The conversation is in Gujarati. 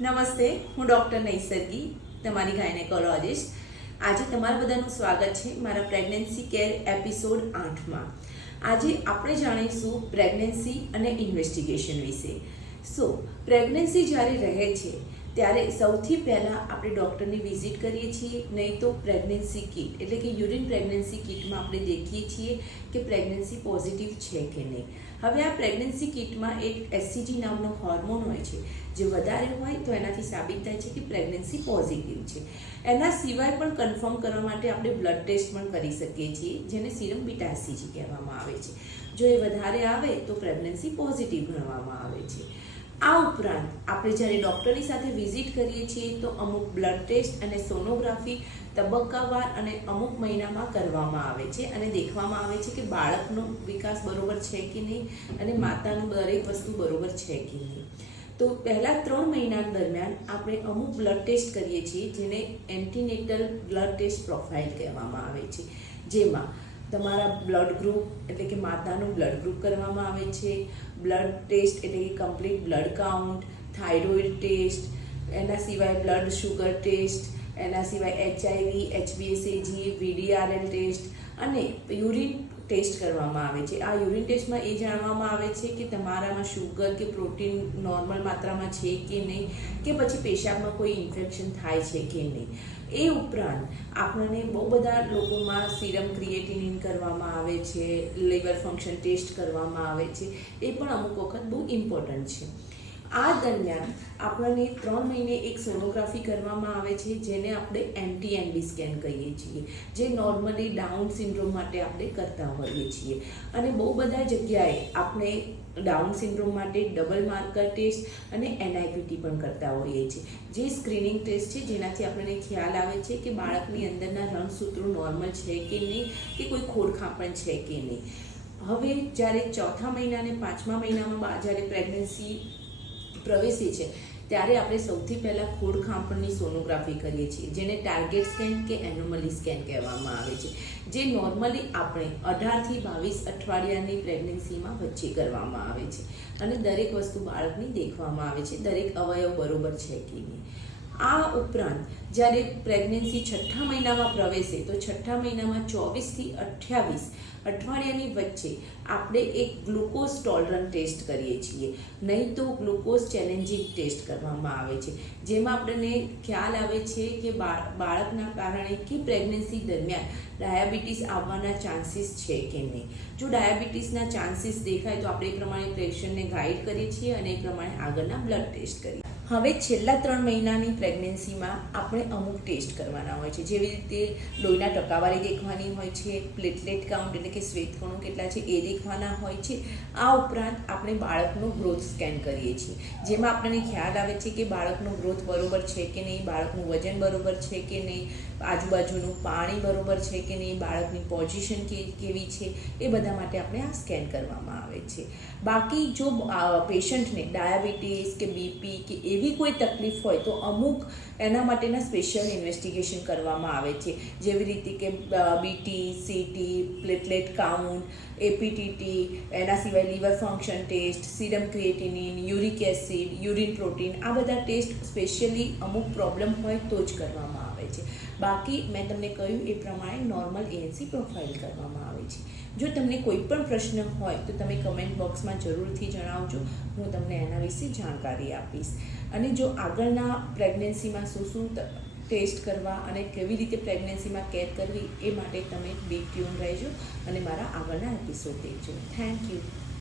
નમસ્તે, હું ડૉક્ટર નૈસર્ગી, તમારી ગાયનેકોલોજિસ્ટ. આજે તમારા બધાનું સ્વાગત છે મારા પ્રેગ્નન્સી કેર એપિસોડ 8માં. આજે આપણે જાણીશું પ્રેગ્નન્સી અને ઇન્વેસ્ટિગેશન વિશે. પ્રેગ્નન્સી જ્યારે રહે છે ત્યારે સૌથી પહેલાં આપણે ડૉક્ટરની વિઝિટ કરીએ છીએ, નહીં તો પ્રેગ્નન્સી કિટ એટલે કે યુરિન પ્રેગ્નન્સી કિટમાં આપણે દેખીએ છીએ કે પ્રેગ્નન્સી પોઝિટિવ છે કે નહીં. હવે આ પ્રેગ્નન્સી કિટમાં એક એસસીજી નામનો હોર્મોન હોય છે, જે વધારે હોય તો એનાથી સાબિત થાય છે કે પ્રેગ્નન્સી પોઝિટિવ છે. એના સિવાય પણ કન્ફર્મ કરવા માટે આપણે બ્લડ ટેસ્ટ પણ કરી શકીએ છીએ, જેને સીરમ બીટા એસસીજી કહેવામાં આવે છે. જો એ વધારે આવે તો પ્રેગ્નન્સી પોઝિટિવ ગણવામાં આવે છે. આ ઉપરાંત આપણે જ્યારે ડૉક્ટરની સાથે વિઝિટ કરીએ છીએ તો અમુક બ્લડ ટેસ્ટ અને સોનોગ્રાફી તબક્કાવાર અને અમુક મહિનામાં કરવામાં આવે છે અને દેખવામાં આવે છે કે બાળકનો વિકાસ બરોબર છે કે નહીં અને માતાનું દરેક વસ્તુ બરોબર છે કે નહીં. તો પહેલાં 3 મહિના દરમિયાન આપણે અમુક બ્લડ ટેસ્ટ કરીએ છીએ, જેને એન્ટીનેટલ બ્લડ ટેસ્ટ પ્રોફાઇલ કહેવામાં આવે છે, જેમાં તમારા બ્લડ ગ્રુપ એટલે કે માતાનું બ્લડ ગ્રુપ કરવામાં આવે છે, બ્લડ ટેસ્ટ એટલે કે complete blood count, thyroid test, એના સિવાય બ્લડ શુગર ટેસ્ટ, એના સિવાય HIV, HbA1c, VDRL ટેસ્ટ અને યુરિન ટેસ્ટ કરવામાં આવે છે. આ યુરિન ટેસ્ટમાં એ જાણવામાં આવે છે કે તમારામાં શુગર કે પ્રોટીન નોર્મલ માત્રામાં છે કે નહીં, કે પછી પેશાબમાં કોઈ ઇન્ફેક્શન થાય છે કે નહીં. એ ઉપરાંત આપણને બહુ બધા લોકોમાં સીરમ ક્રિએટિનિન કરવામાં આવે છે, લીવર ફંક્શન ટેસ્ટ કરવામાં આવે છે, એ પણ અમુક વખત બહુ ઇમ્પોર્ટન્ટ છે. આ દરમિયાન આપણને 3 મહિને એક સોનોગ્રાફી કરવામાં આવે છે, જેને આપણે MTNB સ્કેન કહીએ છીએ, જે નોર્મલી ડાઉન સિન્ડ્રોમ માટે આપણે કરતા હોઈએ છીએ. અને બહુ બધા જગ્યાએ આપણે ડાઉન સિન્ડ્રોમ માટે ડબલ માર્કર ટેસ્ટ અને NIPT પણ કરતા હોઈએ છીએ, જે સ્ક્રીનિંગ ટેસ્ટ છે, જેનાથી આપણને ખ્યાલ આવે છે કે બાળકની અંદરના રંગસૂત્રો નોર્મલ છે કે નહીં, કે કોઈ ખોડખાંપણ છે કે નહીં. હવે જ્યારે 4થા મહિના અને 5મા મહિનામાં જ્યારે પ્રેગ્નન્સી પ્રવેશે છે ત્યારે આપણે સૌથી પહેલાં ખોડખાંપણની સોનોગ્રાફી કરીએ છીએ, જેને ટાર્ગેટ સ્કેન કે એનોમલી સ્કેન કહેવામાં આવે છે, જે નોર્મલી આપણે 18 થી 22 અઠવાડિયાની પ્રેગ્નન્સીમાં વચ્ચે કરવામાં આવે છે અને દરેક વસ્તુ બાળકની દેખવામાં આવે છે, દરેક અવયવ બરોબર છે કે નહીં. આ ઉપરાંત જ્યારે પ્રેગ્નન્સી 6થા મહિનામાં પ્રવેશે તો 6થા મહિનામાં 24 થી 28 અઠવાડિયાની વચ્ચે આપણે એક ગ્લુકોઝ ટોલરન્ટ ટેસ્ટ કરીએ છીએ, નહીં તો ગ્લુકોઝ ચેલેન્જિંગ ટેસ્ટ કરવામાં આવે છે, જેમાં આપણને ખ્યાલ આવે છે કે બાળકના કારણે કે પ્રેગ્નન્સી દરમિયાન ડાયાબિટીસ આવવાના ચાન્સીસ છે કે નહીં. જો ડાયાબિટીસના ચાન્સીસ દેખાય તો આપણે એ પ્રમાણે પેશન્ટને ગાઈડ કરીએ છીએ અને એ પ્રમાણે આગળના બ્લડ ટેસ્ટ કરીએ. હવે છેલ્લા 3 મહિનાની પ્રેગ્નન્સીમાં આપણે અમુક ટેસ્ટ કરવાના હોય છે, જેવી રીતે લોહીના ટકાવારી દેખવાની હોય છે, પ્લેટલેટ કાઉન્ટ એટલે કે શ્વેતકણો કેટલા છે એ દેખવાના હોય છે. આ ઉપરાંત આપણે બાળકનો ગ્રોથ સ્કેન કરીએ છીએ, જેમાં આપણને ખ્યાલ આવે છે કે બાળકનો ગ્રોથ બરોબર છે કે નહીં, બાળકનું વજન બરોબર છે કે નહીં, આજુબાજુનું પાણી બરોબર છે કે નહીં, બાળકની પોઝિશન કેવી છે, એ બધા માટે આપણે આ સ્કેન કરવામાં આવે છે. બાકી જો પેશન્ટને ડાયાબિટીસ કે બીપી કે એવી કોઈ તકલીફ હોય તો અમુક એના માટેના સ્પેશિયલ ઇન્વેસ્ટિગેશન કરવામાં આવે છે, જેવી રીતે કે BT, CT, platelet count, APTT, એના સિવાય liver function test, serum creatinine, uric acid, urine protein, આ બધા ટેસ્ટ સ્પેશિયલી અમુક પ્રોબ્લેમ હોય તો જ કરવામાં આવે છે. બાકી મેં તમને કહ્યું એ પ્રમાણે નોર્મલ ANC પ્રોફાઇલ કરવામાં આવે છે. જો તમને કોઈ પણ પ્રશ્ન હોય તો તમે કમેન્ટ બોક્સમાં જરૂરથી જણાવજો, હું તમને એના વિશે જાણકારી આપીશ. અને જો આગળના પ્રેગ્નન્સીમાં શું ટેસ્ટ કરવા અને કેવી રીતે પ્રેગ્નન્સીમાં કેર કરવી એ માટે તમે બી ટ્યુન રહેજો અને મારા આગળના એપિસોડ દેખજો. Thank you.